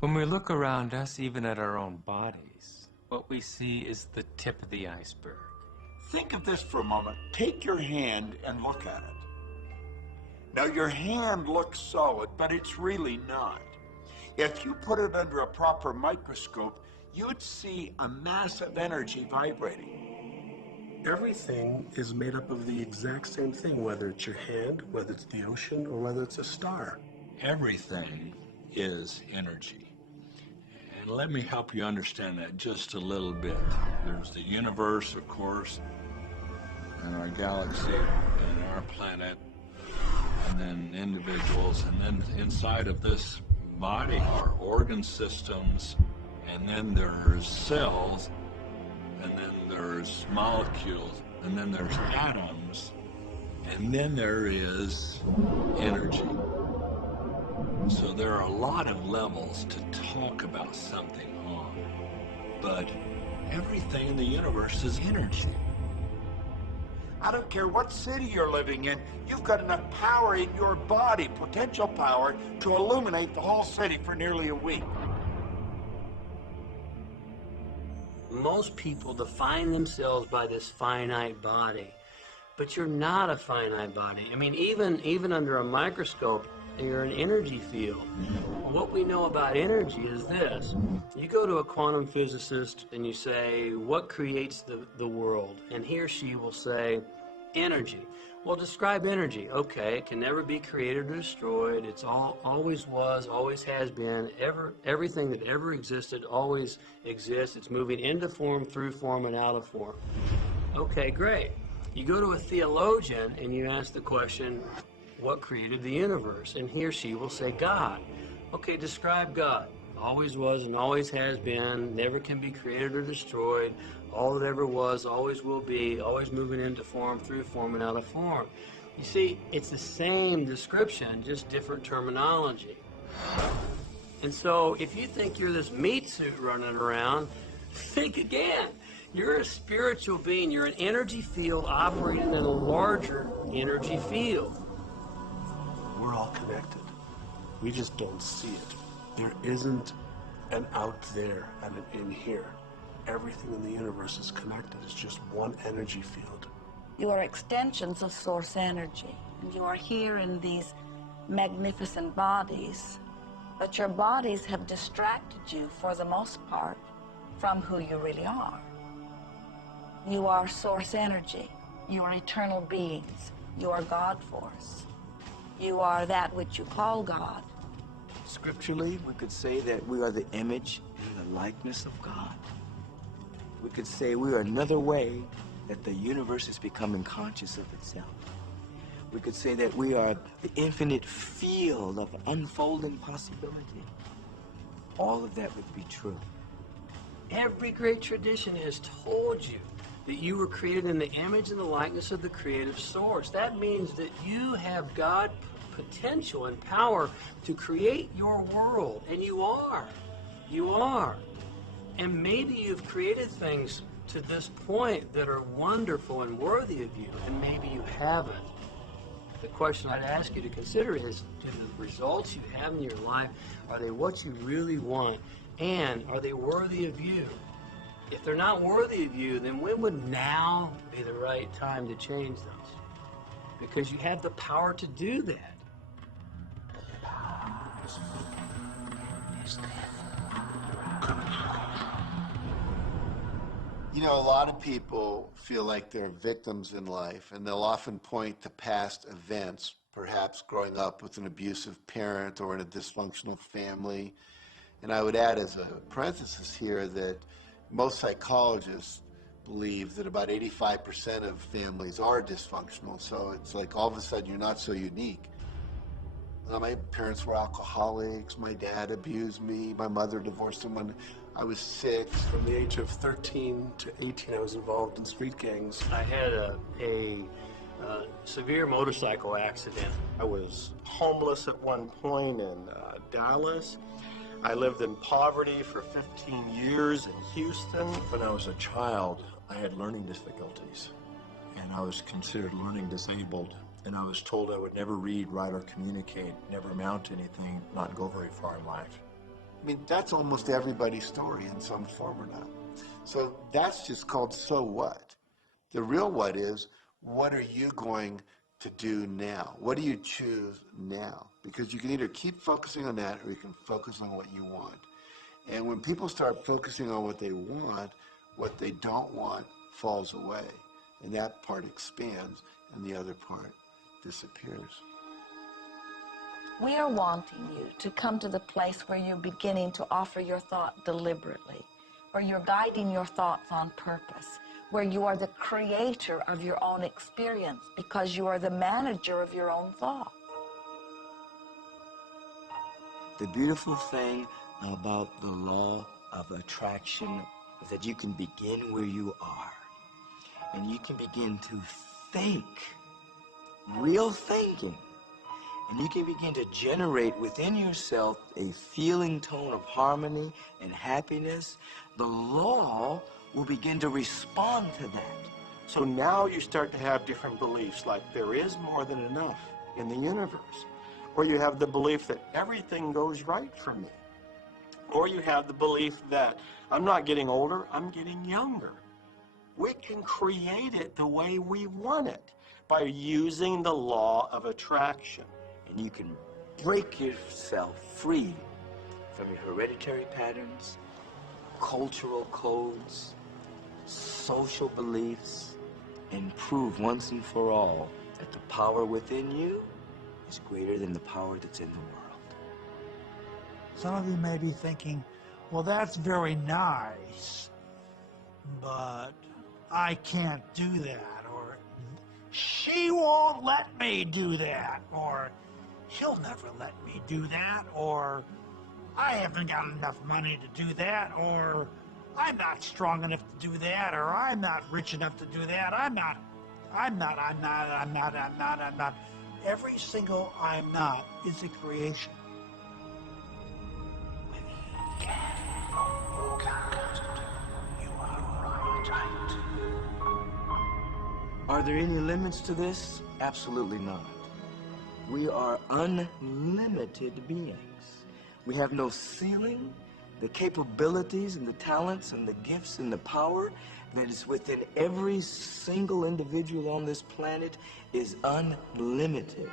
When we look around us, even at our own bodies, what we see is the tip of the iceberg. Think of this for a moment. Take your hand and look at it. Now, your hand looks solid, but it's really not. If you put it under a proper microscope, you'd see a mass of energy vibrating. Everything is made up of the exact same thing, whether it's your hand, whether it's the ocean, or whether it's a star. Everything is energy. And let me help you understand that just a little bit. There's the universe, of course, and our galaxy, and our planet, and then individuals, and then inside of this body are organ systems, and then there's cells, and then there's molecules, and then there's atoms, and then there is energy. So there are a lot of levels to talk about something on, but everything in the universe is energy. I don't care what city you're living in, you've got enough power in your body, potential power, to illuminate the whole city for nearly a week. Most people define themselves by this finite body, but you're not a finite body. I mean, even under a microscope, you're an energy field. What we know about energy is this. You go to a quantum physicist and you say, what creates the world? And he or she will say, energy. Well, describe energy. Okay, it can never be created or destroyed. It's always was, always has been. Everything that ever existed always exists. It's moving into form, through form, and out of form. Okay, great. You go to a theologian and you ask the question, what created the universe? And he or she will say, God. Okay, describe God. Always was and always has been, never can be created or destroyed, all that ever was, always will be, always moving into form, through form, and out of form. You see, it's the same description, just different terminology. And so if you think you're this meat suit running around, think again. You're a spiritual being. You're an energy field operating in a larger energy field. We're all connected. We just don't see it. There isn't an out there and an in here. Everything in the universe is connected. It's just one energy field. You are extensions of source energy. And you are here in these magnificent bodies. But your bodies have distracted you, for the most part, from who you really are. You are source energy. You are eternal beings. You are God force. You are that which you call God. Scripturally, we could say that we are the image and the likeness of God. We could say we are another way that the universe is becoming conscious of itself. We could say that we are the infinite field of unfolding possibility. All of that would be true. Every great tradition has told you that you were created in the image and the likeness of the creative source. That means that you have God potential and power to create your world, and you are. You are. And maybe you've created things to this point that are wonderful and worthy of you, and maybe you haven't. The question I'd ask you to consider is, do the results you have in your life, are they what you really want? And are they worthy of you? If they're not worthy of you, then when would now be the right time to change those? Because you have the power to do that. You know, a lot of people feel like they're victims in life, and they'll often point to past events, perhaps growing up with an abusive parent or in a dysfunctional family. And I would add as a parenthesis here that most psychologists believe that about 85% of families are dysfunctional, so it's like all of a sudden you're not so unique. My parents were alcoholics, my dad abused me, my mother divorced him when I was 6. From the age of 13 to 18, I was involved in street gangs. I had a severe motorcycle accident. I was homeless at one point in Dallas. I lived in poverty for 15 years in Houston. When I was a child, I had learning difficulties, and I was considered learning disabled. And I was told I would never read, write, or communicate, never amount to anything, not go very far in life. I mean, that's almost everybody's story in some form or not. So that's just called so what. The real what is, what are you going to do now? What do you choose now? Because you can either keep focusing on that or you can focus on what you want. And when people start focusing on what they want, what they don't want falls away. And that part expands and the other part disappears. We are wanting you to come to the place where you're beginning to offer your thought deliberately, where you're guiding your thoughts on purpose, where you are the creator of your own experience because you are the manager of your own thought. The beautiful thing about the law of attraction is that you can begin where you are. And you can begin to think, real thinking. And you can begin to generate within yourself a feeling tone of harmony and happiness. The law will begin to respond to that. So now you start to have different beliefs, like there is more than enough in the universe. Or you have the belief that everything goes right for me. Or you have the belief that I'm not getting older, I'm getting younger. We can create it the way we want it by using the law of attraction. And you can break yourself free from your hereditary patterns, cultural codes, social beliefs, and prove once and for all that the power within you is greater than the power that's in the world. Some of you may be thinking, well, that's very nice, but I can't do that, or she won't let me do that, or he'll never let me do that, or I haven't got enough money to do that, or I'm not strong enough to do that, or I'm not rich enough to do that, I'm not. Every single I'm not is a creation. You are right. Are there any limits to this? Absolutely not. We are unlimited beings. We have no ceiling. The capabilities and the talents and the gifts and the power that is within every single individual on this planet is unlimited.